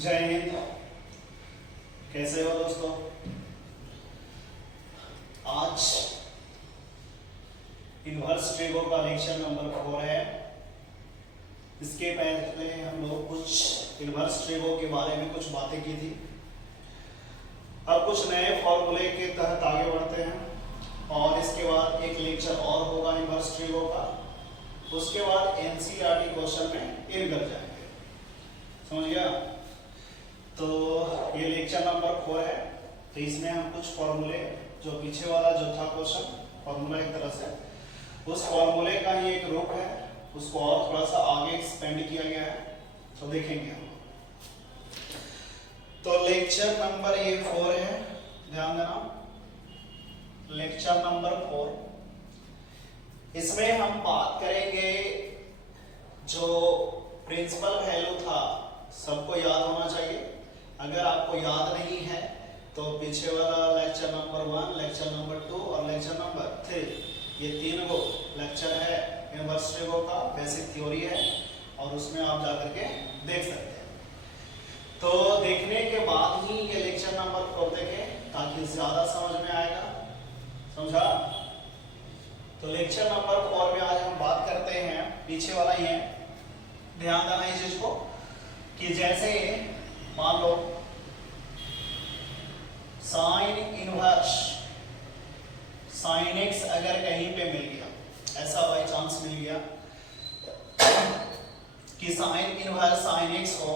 जय हिंद। कैसे हो दोस्तों? आज इनवर्स ट्रिगो का लेक्चर नंबर 4 है। इसके पहले हम लोग कुछ इनवर्स ट्रिगो के बारे में कुछ बातें की थी। अब कुछ नए फॉर्मूले के तहत आगे बढ़ते हैं और इसके बाद एक लेक्चर और होगा इनवर्स ट्रिगो का। उसके बाद एनसीईआरटी क्वेश्चन में इर्द जाएंगे। समझ गया? तो ये लेक्चर नंबर 4 है। तो इसमें हम कुछ फॉर्मूले, जो पीछे वाला जो था क्वेश्चन फॉर्मूला एक तरह से, उस फॉर्मूले का ही एक रूप है, उसको और थोड़ा सा आगे एक्सपेंड किया गया है, तो देखेंगे हम। तो लेक्चर नंबर ये 4 है, ध्यान देना, लेक्चर नंबर 4। इसमें हम बात करेंगे जो प्रिंसिपल वैल्यू था, सबको याद होना चाहिए। अगर आपको याद नहीं है तो पीछे वाला लेक्चर नंबर 1, लेक्चर नंबर 2 और लेक्चर नंबर 3, ये 3 गो लेक्चर है इनवर्स ट्रिगो का, बेसिक थ्योरी है, और उसमें आप जाकर के देख सकते हैं। तो देखने के बाद ही ये लेक्चर नंबर 4 देखें ताकि ज्यादा समझ में आएगा। समझा? तो लेक्चर नंबर 4 में आज हम बात करते हैं, पीछे वाला ही है, ध्यान देना इस चीज को, कि जैसे मान लो साइन इनवर्स साइन एक्स अगर कहीं पे मिल गया, ऐसा बाई चांस मिल गया कि साइन इनवर्स साइन एक्स हो,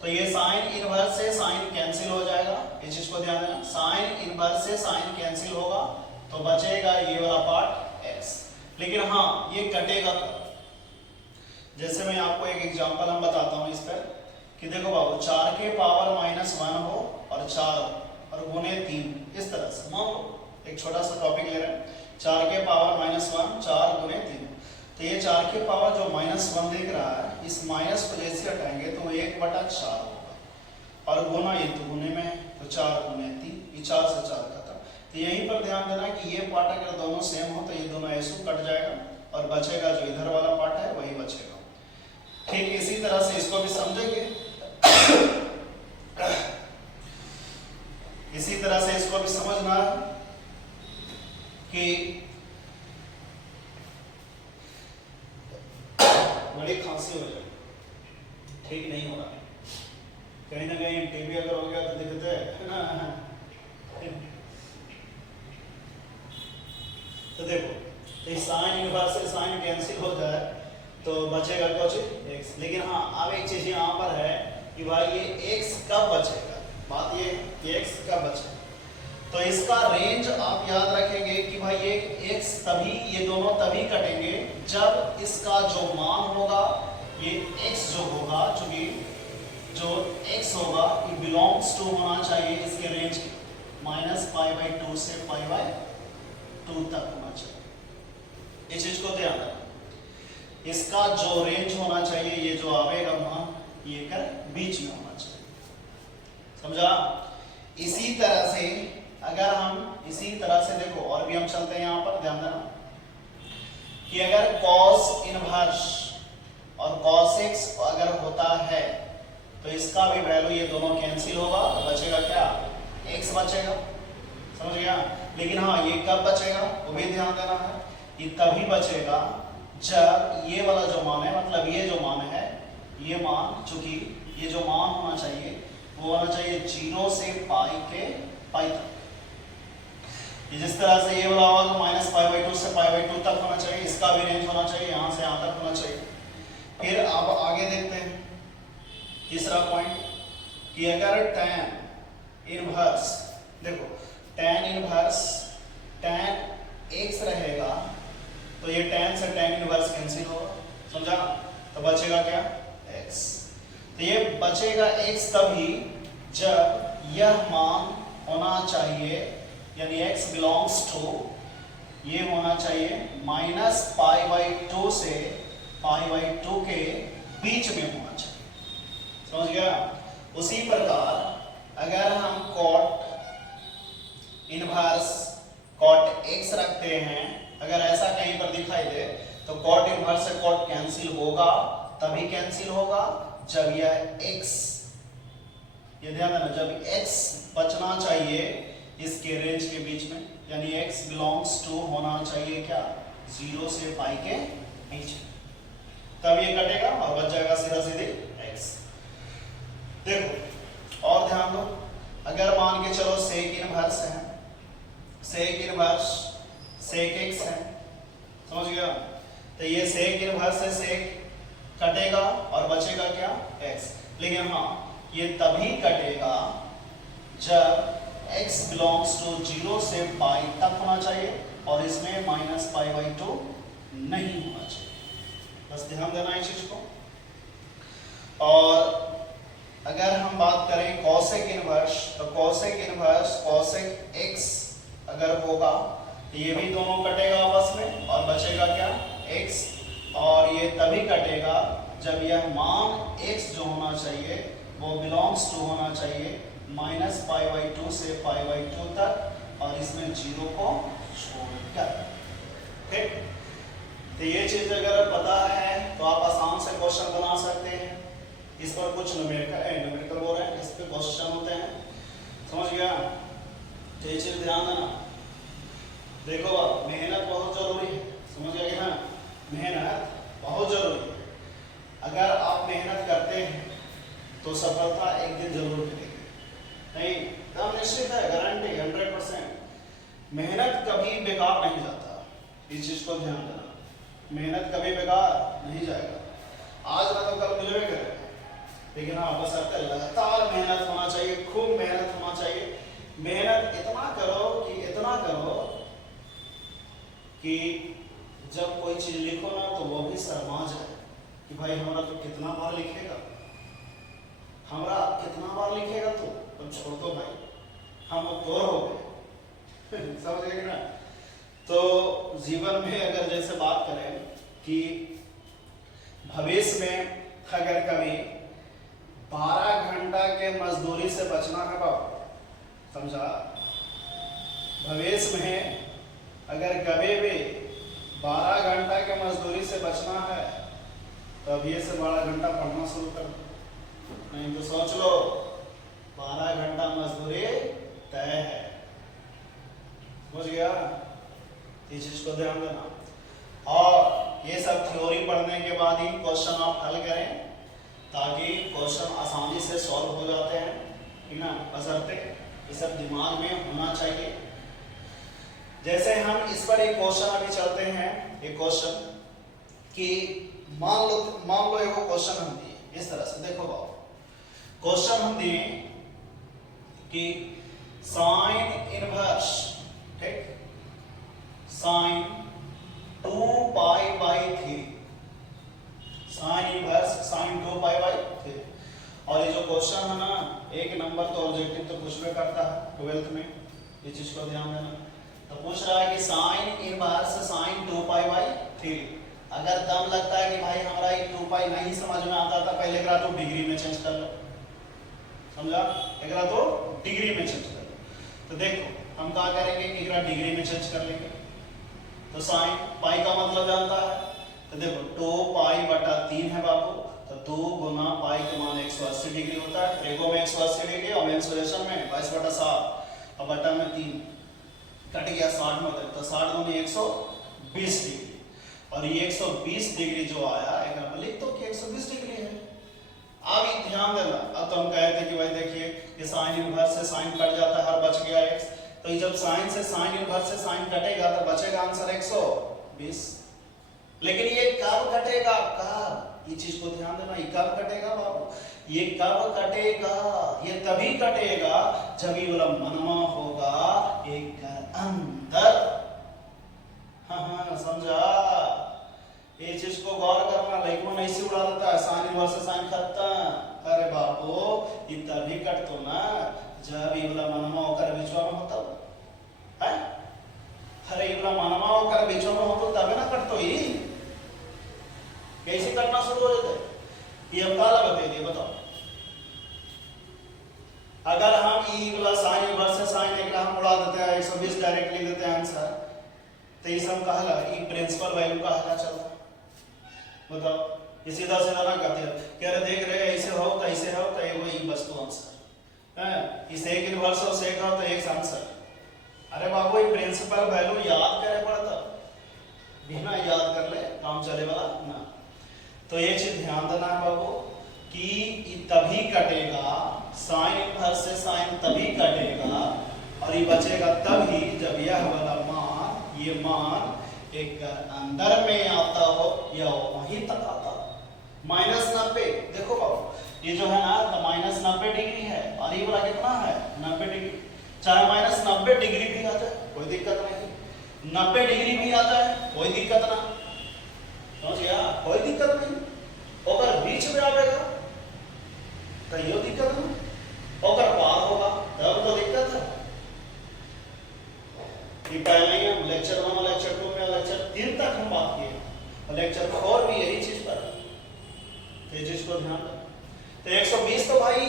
तो ये साइन इनवर्स से साइन कैंसिल हो जाएगा। इस चीज को ध्यान देना, साइन इनवर्स से साइन कैंसिल होगा तो बचेगा ये वाला पार्ट एक्स। लेकिन हाँ, ये कटेगा कब? जैसे मैं आपको एक एग्जांपल हम बताता हूं इस पर, कि देखो बाबू 4 के पावर -1 हो और 4 और गुने 3, इस तरह से मान लो एक छोटा सा टॉपिक ले रहे हैं, 4 के पावर -1 4 गुने 3। तो ये 4 के पावर जो -1 दिख रहा है, इस माइनस को जैसे हटाएंगे तो 1/4 होगा, और गुना ये तो गुने में है, तो 4 गुने 3, ये 4 से 4 खत्म। तो यहीं पर ध्यान देना कि ये पार्ट अगर दोनों सेम हो तो ये दोनों ऐसे कट जाएगा और बचेगा जो इधर वाला पार्ट है वही बचेगा। ठीक इसी तरह से इसको भी समझेंगे, इसी तरह से इसको भी समझना कि बड़ी खांसी हो जाए, ठीक नहीं हो रहा है, कहीं ना कहीं टीबी अगर हो गया तो दिक्कत है ना। तो देखो साइन इनवर्स से साइन कैंसिल हो जाए तो बचेगा कुछ x। लेकिन हाँ, अब एक चीज यहाँ पर है कि भाई ये x कब बचेगा, बात ये कि x कब बचेगा। तो इसका रेंज आप याद रखेंगे कि भाई ये x तभी, ये दोनों तभी कटेंगे जब इसका जो मान होगा, ये x जो होगा, चूंकि जो x होगा ये बिलोंग्स टू होना चाहिए इसके रेंज के -π/2 से π/2 तक होना चाहिए। इस चीज को ध्यान रखना, इसका जो रेंज होना चाहिए, ये जो आवेगा मान, ये कर बीच में होना चाहिए। समझा? इसी तरह से अगर हम इसी तरह से देखो, और भी हम चलते हैं यहाँ पर, ध्यान देना कि अगर cos इनवर्स और cos x अगर होता है तो इसका भी वैल्यू, ये दोनों कैंसिल होगा, बचेगा क्या? x बचेगा। समझ गया? लेकिन हाँ, ये कब बचेगा वो भी ध्यान देना है, ये तभी बचेगा जब ये वाला जो मान है, मतलब ये जो मान है, ये मान, चूंकि ये जो मान होना चाहिए वो होना चाहिए 0 से π तक। जिस तरह से ये वाला होगा -π/2 से π/2 तक होना चाहिए, इसका भी रेंज होना चाहिए यहां से यहां तक होना चाहिए। फिर अब आगे देखते हैं तीसरा पॉइंट, कि अगर tan इनवर्स, देखो tan इनवर्स tan x रहेगा तो ये tan से tan इनवर्स कैंसिल होगा। समझा? तो बचेगा क्या? x। तो ये बचेगा x तभी जब यह मान होना चाहिए, यानी x बिलोंग्स टू, ये होना चाहिए -π/2 से π/2 के बीच में होना चाहिए। समझ गया? उसी प्रकार अगर हम cot इनवर्स cot x रखते हैं, अगर ऐसा कहीं पर दिखाई दे तो cot इनवर्स से cot कैंसिल होगा, तभी कैंसिल होगा जब यह x ये ध्यान देना, जब x बचना चाहिए इसके रेंज के बीच में, यानी x बिलोंग्स टू होना चाहिए क्या, 0 से पाई के बीच में, तब ये कटेगा और बच जाएगा सीधा सीधे x। देखो और ध्यान दो, अगर मान के चलो सेक इनवर्स है, सेक इनवर्स सेक x है, समझ गया, तो ये सेक इनवर्स से सेक कटेगा और बचेगा क्या, x। लेकिन हाँ ये तभी कटेगा जब x बिलोंग्स टू 0 से पाई तक होना चाहिए और इसमें -π/2 नहीं होना चाहिए, बस ध्यान देना इस चीज को। और अगर हम बात करें कॉसेक इनवर्स, तो कॉसेक इनवर्स कॉसेक x अगर होगा तो ये भी दोनों कटेगा आपस में और बचेगा क्या, x, और ये तभी कटेगा जब यह मान x जो होना चाहिए वो बिलोंग्स टू होना चाहिए -π/2 से π/2 तक और इसमें 0 को छोड़कर। ठीक, तो ये चीज अगर पता है तो आप आसान से क्वेश्चन बना सकते हैं। इस पर कुछ न्यूमेरिकल बोल रहे हैं, इस पे क्वेश्चन होते हैं, समझ गया, तो ये चीज ध्यान देना। देखो मेहनत बहुत जरूरी है, समझ गया कि ना, मेहनत बहुत जरूरी है। अगर आप मेहनत करते हैं तो सफलता एक दिन जरूर मिलेगी, नहीं एकदम निश्चित है, गारंटी 100%। मेहनत कभी बेकार नहीं जाता, इस चीज को ध्यान देना, मेहनत कभी बेकार नहीं जाएगा, आज ना तो कल मिलेगा करेगा, लेकिन हाँ बस आपका लगातार मेहनत होना चाहिए, खूब मेहनत होना चाहिए। मेहनत इतना करो कि जब कोई चीज लिखो ना तो वो भी शर्मा जाए कि भाई हमारा तो कितना बार लिखेगा, हमारा कितना बार लिखेगा, तो छोड़ दो भाई, हम तो हो गए समझ गए ना। तो जीवन में अगर जैसे बात करें कि भविष्य में अगर कभी 12 घंटा के मजदूरी से बचना है बाबू, समझा, भविष्य में अगर कभी भी 12 घंटा के मजदूरी से बचना है तो अभी से 12 घंटा पढ़ना शुरू कर दो, नहीं तो सोच लो 12 घंटा मजदूरी तय है, समझ गया, इस चीज को ध्यान देना। और ये सब थ्योरी पढ़ने के बाद ही क्वेश्चन आप हल करें ताकि क्वेश्चन आसानी से सॉल्व हो जाते हैं, ठीक ना, बशर्ते ये सब दिमाग में होना चाहिए। जैसे हम इस पर एक क्वेश्चन अभी चलते हैं, एक क्वेश्चन कि मान लो एक क्वेश्चन हम दिए इस तरह से, देखो बाबू क्वेश्चन हम दिए कि साइन इनवर्स, ठीक, साइन 2π/3, साइन इनवर्स साइन 2π/3, और ये जो क्वेश्चन है ना, एक नंबर तो ऑब्जेक्टिव तो पूछ में करता है 12th में, ये चीज को ध्यान देना। तो पूछ रहा है कि साइन इनवर्स साइन 2π/3, अगर दम लगता है कि भाई हमारा ये 2π नहीं समझ में आता था, पहले करा तो डिग्री में चेंज कर लो, समझा, एकरा तो डिग्री में चेंज कर लो। तो देखो हम क्या करेंगे कि एकरा डिग्री में चेंज कर लेंगे, तो साइन पाई का मतलब जानता है, तो देखो 2π/3 है बाबू, तो 2 गुना पाई के मान 180 डिग्री होता है, ट्रेगो में 180 डिग्री और मेंसुरेशन में 22/7 और बटा में 3 कट गया 60 में, तो 60 गुना 120 डिग्री, और ये 120 डिग्री जो आया एक लिख तो कि 120 डिग्री है। अब ध्यान देना, अब तो हम कहे थे कि भाई देखिए ये साइन इनवर्स से साइन कट जाता है, हर बच गया x, तो ये जब साइन से साइन इनवर्स से साइन कटेगा तो बचेगा आंसर 120। लेकिन ये कब कटेगा, कब, ये चीज को ध्यान देना, ये कब कटेगा बाबू, ये कब कटेगा, ये तभी कटेगा जब ये वाला मनवा होगा एक अंदर, हाँ समझा, ये चीज को गौर करना, लाइक वो नहीं से उड़ा देता है साइन इनवर्स से साइन खत्म, अरे बाबू ये तभी कटतो ना जब ये वाला मनवा होकर बीचवा में होता है, अरे ये वाला मनवा होकर बीचवा में होता तभी ना कटतो, ही कैसे कटना शुरू हो जाता है, ये हम काला बता दिए, बताओ। अगर हम ई वाला साइन इनवर्स से साइन एक हम उड़ा देते हैं 120 डायरेक्ट लिख देते हैं आंसर, तो ये सब कहला ई प्रिंसिपल वैल्यू का हला चलता, बताओ, ये सीधा सीधा ना कहते हैं, कह रहे देख रहे ऐसे हो तो ऐसे हो तो वही बस तो आंसर, इस एक इनवर्स और सेक हो तो एक आंसर। अरे बाबू ये प्रिंसिपल वैल्यू याद करे पड़ता, बिना याद कर ले काम चले वाला ना। तो ये चीज ध्यान देना है बाबू कि तभी कटेगा, साइन इनवर्स से साइन तभी कटेगा और ये बचेगा तभी जब यह वाला मान, ये मान एक अंदर में आता हो या वहीं तक आता हो। -90 देखो बाबू ये जो है ना तो -90 डिग्री है और ये वाला कितना है 90 डिग्री। चाहे -90 डिग्री भी आता है कोई दिक्कत नहीं, 90 डिग्री भी आता है कोई दिक्कत ना, समझ गया, कोई दिक्कत नहीं। अगर बीच में आवेगा तो ये दिक्कत नहीं, अगर पार होगा तब तो दिक्कत है। ये पहले ही हम लेक्चर 1 लेक्चर 2 में लेक्चर 3 तक हम बात किए और लेक्चर 4 भी यही चीज पर है, तो ये चीज को ध्यान रखो। तो 120 तो भाई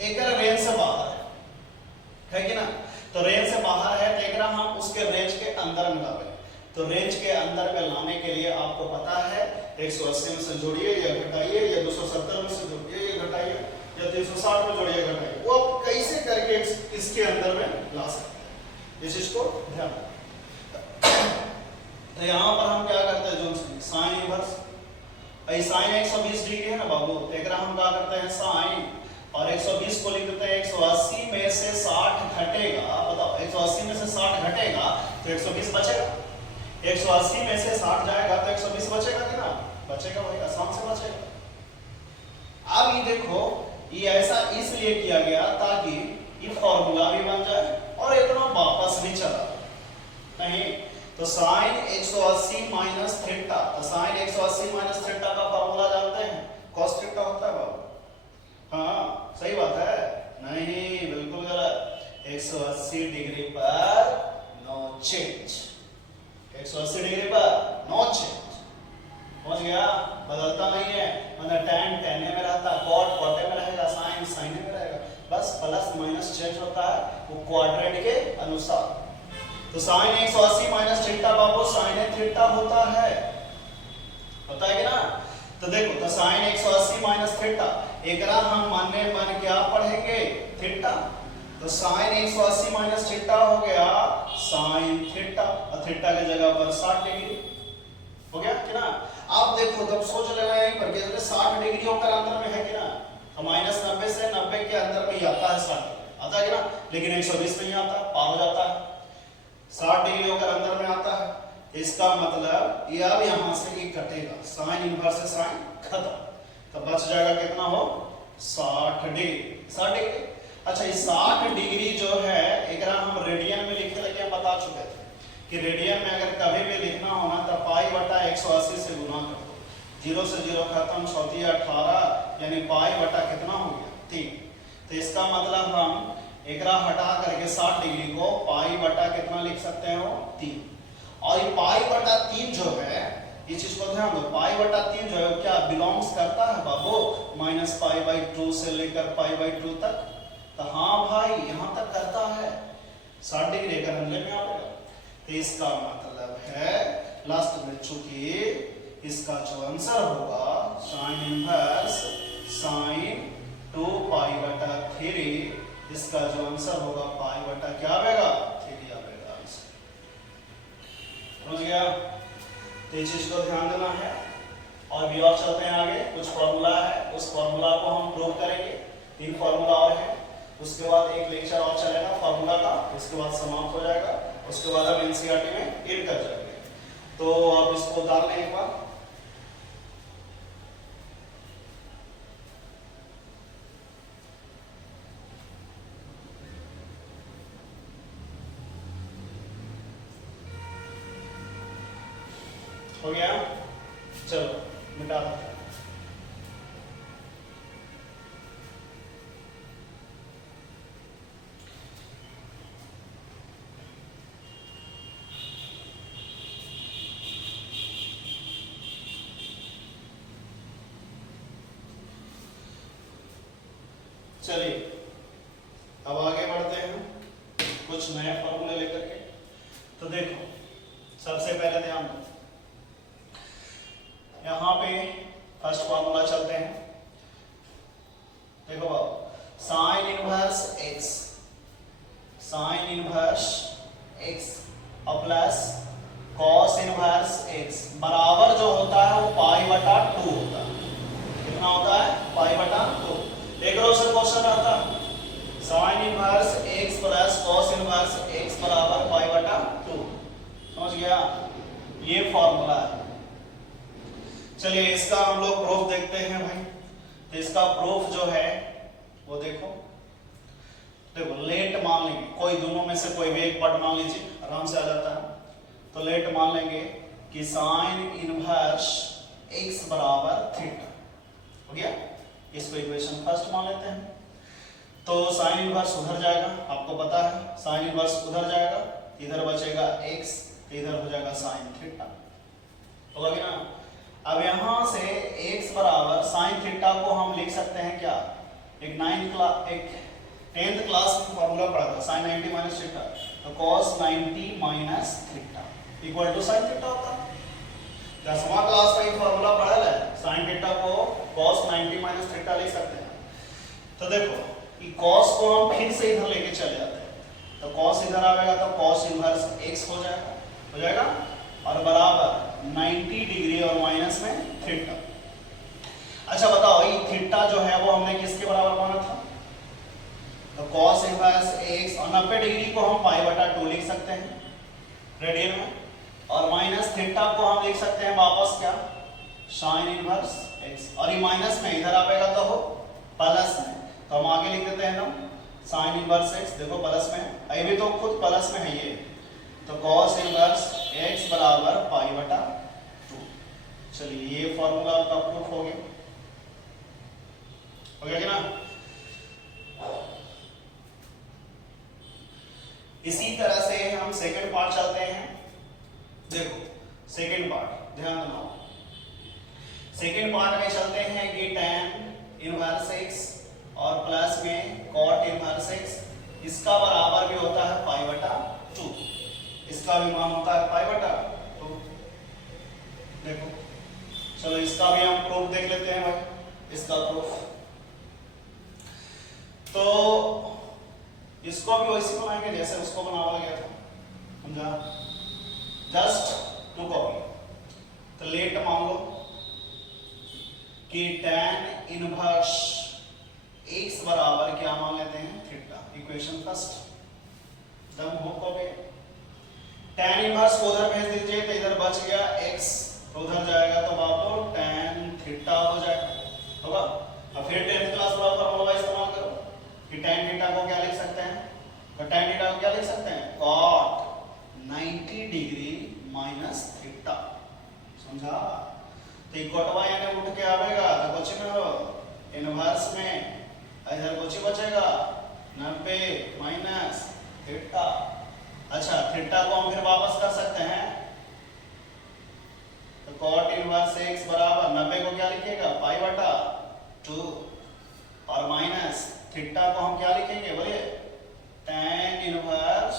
एक रेंज से बाहर है कि ना, तो रेंज से बाहर है तो एक हम उसके रेंज के अंदर में लावे। तो रेंज के अंदर में लाने के लिए आपको पता है 180 में से जोड़िए या घटाइए या 270 में से जोड़िए या घटाइए या 360 में जोड़िए घटाइए, वो आप कैसे करके इसके अंदर में ला सकते हैं, इस चीज को ध्यान रखना। तो यहाँ पर हम क्या करते हैं जो साइन इनवर्स, साइन 120 डिग्री है ना बाबू, तो एक हम क्या करते हैं साइन और 120 को लिख देते हैं 180 में से 60 घटेगा, बताओ 180 में से 60 घटेगा तो 120 बचेगा, 180 में से 60 जाएगा तो 120 बचेगा कि ना, बचेगा, वही आसान से बचेगा। अब ये देखो ये ऐसा इसलिए किया गया ताकि ये फॉर्मूला भी बन जाए और इतना वापस भी चला नहीं। तो साइन 180 माइनस थीटा, तो साइन 180 माइनस थीटा का फॉर्मूला जानते हैं, cos थीटा होता है बाबू, हाँ सही बात है, नहीं बिल्कुल गलत, 180 डिग्री पर नो चेंज, 180 डिग्री पर नो चेंज, समझ गया, बदलता नहीं है, मतलब tan tan में रहता, cot cot में रहेगा, sin sin में रहेगा, बस प्लस माइनस चेंज होता है वो क्वाड्रेंट के अनुसार। तो साइन 180 माइनस थीटा बाबू साइन थीटा होता है, पता है कि ना। तो देखो तो साइन 180 माइनस थीटा एकरा हम मानने मन क्या पढ़ेंगे थीटा, तो साइन 180 माइनस थीटा हो गया साइन थीटा और थीटा की जगह पर 60 डिग्री हो गया कि ना। आप देखो तब सोच लेना यहीं पर कि 60 डिग्री होकर अंदर में है कि ना, तो -90 से 90 के अंदर में ही आता है 60, आता है कि ना, लेकिन 120 नहीं आता, पार हो जाता है, 60 डिग्री होकर अंदर में आता है। इसका मतलब ये अब यहां से ये कटेगा, साइन इनवर्स से साइन खत्म, तो बच जाएगा कितना हो 60 डिग्री, 60 डिग्री। अच्छा ये 60 डिग्री जो है एक हम रेडियन में लिखने लगे, हम बता चुके थे कि रेडियन में अगर कभी भी लिखना हो ना तो पाई बटा 180 से गुना कर दो, 0 से 0 खत्म, 4 18 यानी पाई बटा कितना हो गया 3। तो इसका मतलब हम एकरा हटा करके 60 डिग्री को पाई बटा कितना लिख सकते हो 3, और ये पाई बटा 3 जो है इस चीज को ध्यान दो, पाई बटा 3 जो है क्या बिलोंग्स करता है बाबू -π/2 से लेकर π/2 तक, तो हाँ भाई यहां तक करता है, 60 डिग्री का नंबर में आएगा। तो इसका मतलब है लास्ट में चूंकि इसका जो आंसर होगा साइन इनवर्स sin 2π/3, इसका जो आंसर होगा पाई बटा क्या आएगा 3 आएगा आंसर, समझ गया। तो इस चीज को ध्यान देना है और भी और चलते हैं आगे, कुछ फॉर्मूला है उस फॉर्मूला को हम प्रूव करेंगे, 3 फॉर्मूला और है, उसके बाद एक लेक्चर और चलेगा फॉर्मूला का, उसके बाद समाप्त हो जाएगा, उसके बाद हम एनसीईआरटी में इन कर जाएंगे। तो आप इसको डाल लें एक बार, हो गया, चलो मिटा दो। चलिए अब आगे बढ़ते हैं कुछ नए फॉर्मूले लेकर के। तो देखो सबसे पहले ध्यान दो, यहाँ पे फर्स्ट फॉर्मूला चलते हैं, देखो बाबू sine inverse x, sine inverse x और प्लस कॉस इनवर्स एक्स बराबर जो होता है वो पाई बटा 2 होता है। कितना होता है? पाई बटा 2। एक रोज से क्वेश्चन रहता है sign inverse x plus cos inverse x बराबर पाई बटा 2। समझ गया? ये फॉर्मूला है। चलिए इसका हम लोग प्रूफ देखते हैं भाई। तो इसका प्रूफ जो है वो देखो, देखो लेट मान लेंगे, कोई दोनों में से कोई भी एक पार्ट मान लीजिए, आराम से आ जाता है। तो लेट मान लेंगे कि साइन इनवर्स एक्स बराबर थीटा, हो गया। इसको इक्वेशन फर्स्ट मान लेते हैं। तो साइन इनवर्स उधर जाएगा, आपको पता है साइन इनवर्स उधर जाएगा, इधर बचेगा x, इधर हो जाएगा साइन थीटा, होगा कि ना। अब यहां से x बराबर साइन थीटा को हम लिख सकते हैं क्या, एक 10th क्लास में फॉर्मूला पढ़ा था साइन 90 माइनस थीटा, तो cos 90 minus theta equal to sine theta होता है। 10वां क्लास में ये फॉर्मूला पढ़ा है, साइन थीटा को cos 90 माइनस थीटा लिख सकते हैं। तो देखो कि cos को हम फिर से इधर लेके चले जाते हैं, तो cos इधर आएगा तो cos इनवर्स x हो जाएगा और बराबर 90 डिग्री और माइनस में थीटा। अच्छा बताओ ये थीटा जो है वो हमने किसके बराबर माना था, तो cos इनवर्स x और 90 डिग्री को हम पाई बटा 2 लिख सकते हैं रेडियन में, और माइनस थीटा को हम लिख सकते हैं वापस क्या, साइन इनवर्स x, और ये माइनस में इधर आएगा तो हो प्लस में, तो हम आगे लिख देते हैं हम साइन इनवर्स x, देखो प्लस में है, ये भी तो खुद प्लस में है ये, तो cos इनवर्स x बराबर पाई बटा 2। चलिए ये फॉर्मूला आपका प्रूफ हो गया कि ना। इसी तरह से हम सेकंड पार्ट चलते हैं। देखो सेकंड पार्ट ध्यान देना, सेकंड पार्ट में चलते हैं कि tan इनवर्स x और प्लस में cot इनवर्स x, इसका बराबर भी होता है पाई बटा 2, इसका भी मान होता है पाई बटा 2। देखो चलो इसका भी हम प्रूफ देख लेते हैं भाई, इसका प्रूफ। तो इसको भी वैसे बनाएंगे जैसे उसको बनाया गया था, समझा, जस्ट टू कॉपी। तो लेट मान लो कि tan इनवर्स x बराबर क्या मान लेते हैं थीटा, इक्वेशन फर्स्ट दम हो कॉपी। tan इनवर्स को उधर भेज दीजिए तो इधर बच गया x, तो उधर जाएगा तो बापू tan थीटा हो जाएगा, होगा। अब फिर 10th क्लास वाला फॉर्मूला इस्तेमाल करो कि tan थीटा को क्या लिख सकते हैं, तो tan थीटा को क्या लिख सकते हैं, cot 90 डिग्री माइनस थीटा, समझा। तो ये कोटवा यानी उठ के आवेगा तो कुछ में हो इनवर्स में, इधर कुछ बचेगा 90 माइनस थीटा। अच्छा थीटा को हम फिर वापस कर सकते हैं, तो cot इनवर्स x बराबर 90 को क्या लिखेगा पाई बटा 2 और माइनस थीटा को हम क्या लिखेंगे बोलिए, tan इनवर्स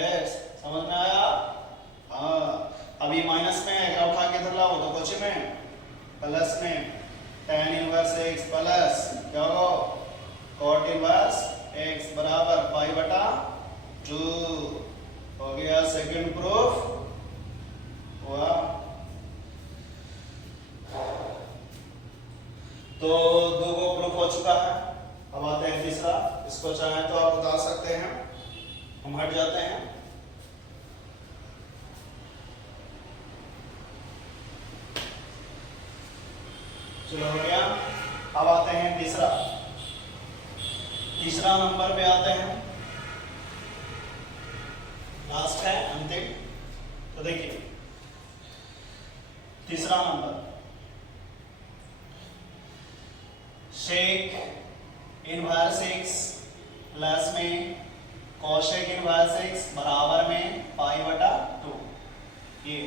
x। समझ में आया? हाँ अभी माइनस में है, उठा के इधर लाओ तो कुछ में प्लस में tan इनवर्स x प्लस क्या होगा cot इनवर्स x बराबर पाई बटा 2, हो गया सेकंड प्रूफ हुआ। तो दो को प्रूफ हो चुका है, अब आते हैं तीसरा। इसको चाहे तो आप बता सकते हैं, हम हट जाते हैं। चलो हो गया। अब आते हैं तीसरा नंबर पे आते हैं, लास्ट है अंतिम। तो देखिए तीसरा number, sec inverse x plus में कोशेक इनवर्स x बराबर में पाई बटा 2, ये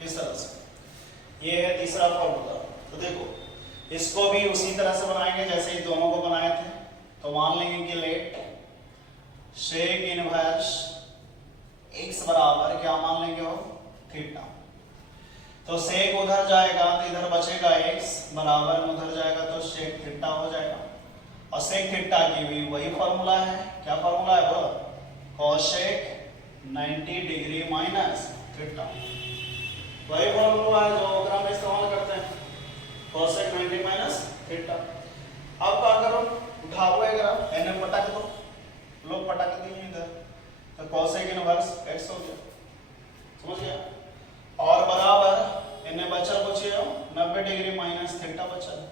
इस तरह से, ये है तीसरा फॉर्मूला। तो देखो इसको भी उसी तरह से बनाएंगे जैसे ही दोनों को बनाए थे। तो मान लेंगे कि लेट सेक इनवर्स x बराबर क्या मान लेंगे हो थीटा। तो सेक उधर जाएगा तो इधर बचेगा x बराबर में उधर जाएगा तो सेक थीटा हो जाएगा। और सेक थीटा की भी वही फॉर्मूला है, क्या फॉर्मूला है वो, कोसेक 90 डिग्री माइनस थीटा, वही फॉर्मूला है जो ओग्राम में इस्तेमाल करते हैं, कोसेक 90 माइनस थीटा। अब क्या करो, उठाओ ये ग्राफ, एन पटक दो, लोग पटक दिए इधर, तो कोसेक इनवर्स x हो गया, समझ गया। और बराबर इन्हें बचल बचे 90 डिग्री माइनस थीटा बचल।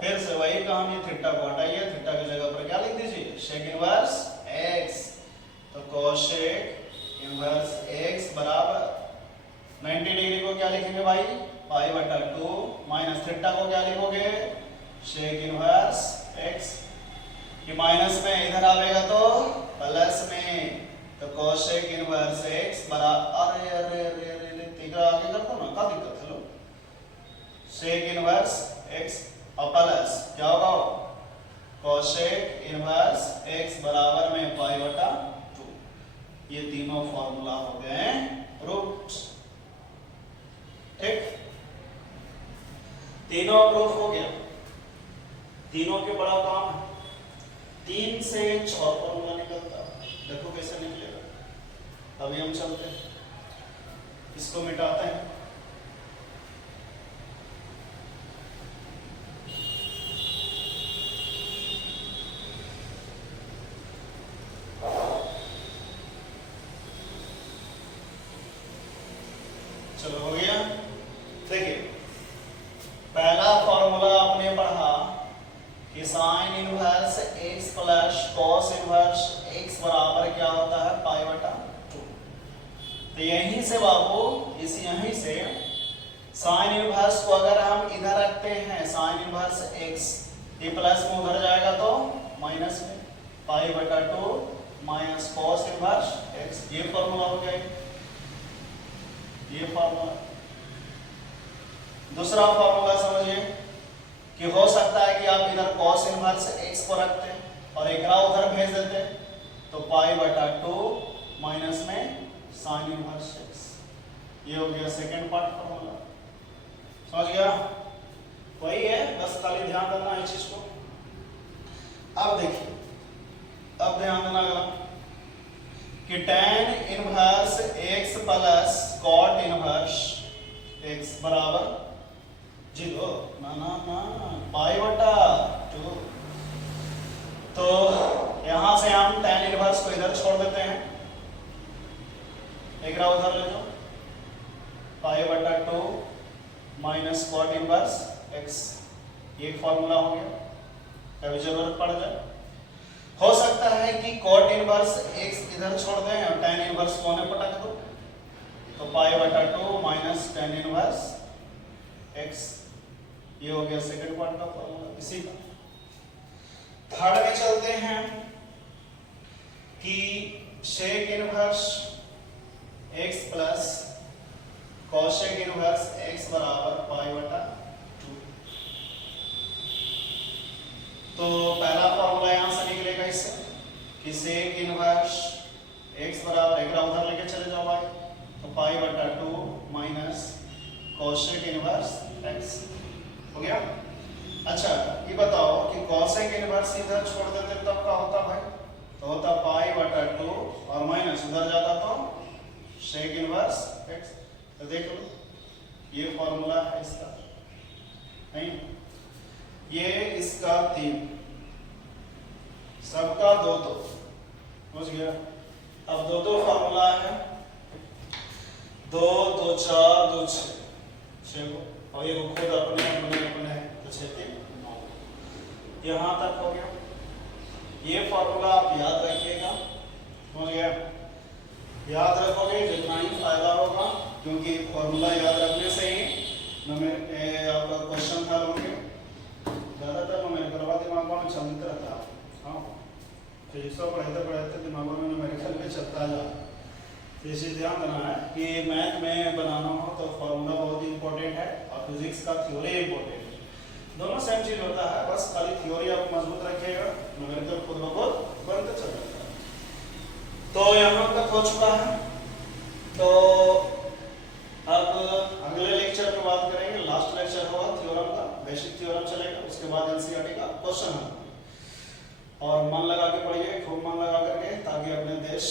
फिर से वही कहानी, थीटा को हटाइए, थीटा की जगह पर क्या लिख दीजिए, सेक इनवर्स x, तो कोसेक इनवर्स x बराबर 90 डिग्री को क्या लिखेंगे भाई, पाई बटा 2 माइनस थीटा को क्या लिखोगे, सेक इनवर्स x। ये माइनस में इधर आएगा तो प्लस में, तो कोसेक इनवर्स x बराबर, अरे अरे अरे अरे तीसरा आगे कर दो ना, क्या दिक्कत है लो, सेक इनवर्स x और प्लस क्या होगा, कोसेक इनवर्स x बराबर में पाई बटा 2। ये तीनों फॉर्मूला हो गए प्रूफ, ठीक, तीनों प्रूफ हो गया। तीनों के बड़ा काम है, 3 से 6 फॉर्मूला निकलता, देखो कैसे निकलेगा। अभी हम चलते हैं, इसको मिटाते हैं। चलो हो गया। देखिए पहला फॉर्मूला आपने पढ़ा कि sine inverse x plus cos inverse x बराबर क्या होता है, पाई बटा 2। तो यहीं से बाबू, इस यहीं से साइन इनवर्स को अगर हम इधर रखते हैं, साइन इनवर्स x, ये प्लस में उधर जाएगा तो माइनस में, पाई बटा 2 माइनस कॉस इनवर्स x, ये फॉर्मूला हो गया। ये फॉर्मूला। दूसरा फॉर्मूला समझिए कि हो सकता है कि आप इधर कॉस इनवर्स x को रखते और एक उधर भेज देते, तो पाई बटा 2 माइनस में साइन इनवर्स x, ये हो गया सेकंड पार्ट फॉर्मूला, समझ गया। वही है, बस खाली ध्यान देना है इस चीज को। अब देखिए, अब ध्यान देना अगला कि tan inverse x plus cot inverse x बराबर 0 ना ना ना पाई बटा 2। तो यहां से हम tan इनवर्स को इधर छोड़ देते हैं, एक उधर ले जाओ, पाई बटा 2 माइनस cot इनवर्स x, ये फॉर्मूला हो गया। कभी जरूरत पड़ जाए, हो सकता है कि cot इनवर्स x इधर छोड़ दें और tan इनवर्स कोने पटक दो, तो पाई बटा 2 माइनस tan इनवर्स x, ये हो गया सेकंड पार्ट का फॉर्मूला। इसी का थर्ड में चलते हैं कि sec inverse x plus cosec inverse x बराबर पाई बटा 2। तो पहला फॉर्मूला यहां से निकलेगा इससे कि सेक इनवर्स x बराबर, एक उधर लेके चले जाओ भाई, तो पाई बटा 2 माइनस कोसेक इनवर्स x हो गया। अच्छा ये बताओ कि कोसेक इनवर्स इधर छोड़ देते तब क्या होता भाई, तो होता पाई बटा 2 और माइनस उधर जाता तो सेक इनवर्स x। तो देख लो ये फॉर्मूला है इसका, नहीं ये इसका 3, सबका 2 समझ गया। अब 2 फॉर्मूला है, 2 2 4 2 6 और ये खुद अपने अपने अपने तो 6 3 9, यहाँ तक हो गया। ये फॉर्मूला आप याद रखिएगा, समझ गया, याद रखोगे जितना ही फायदा होगा, क्योंकि फॉर्मूला याद रखने से ही आपका क्वेश्चन हल होंगे। ज़्यादातर न्यूमेरिकल दिमागों में चलते रहता है, हाँ फिजिक्स पढ़ते पढ़ते दिमागों में न्यूमेरिकल भी चलता जा। तो इसे ध्यान देना है कि मैथ में बनाना हो तो फॉर्मूला बहुत इंपॉर्टेंट है और फिजिक्स का थ्योरी इंपॉर्टेंट है, दोनों सेम चीज होता है, बस खाली थ्योरी आप मजबूत रखिएगा, न्यूमेरिकल खुद ब खुद बनते चल जाता है। तो यहाँ तक हो चुका है, तो अब अगले लेक्चर बात करेंगे, लास्ट लेक्चर होगा थ्योरम का, बेसिक थ्योरम चलेगा, उसके बाद एनसीईआरटी का क्वेश्चन होगा। और मन लगा के पढ़िए, खूब मन लगा करके, ताकि अपने देश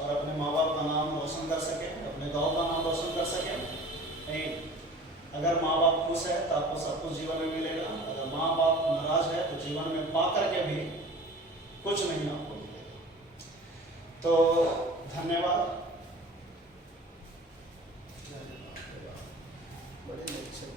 और अपने माँ बाप का नाम रोशन कर सके, अपने गांव का नाम रोशन कर सके। नहीं, अगर माँ बाप खुश है तो आपको सब कुछ जीवन में मिलेगा, अगर माँ बाप नाराज है तो जीवन में पा करके भी कुछ नहीं आपको मिलेगा। तो धन्यवाद। बड़े लेक्चर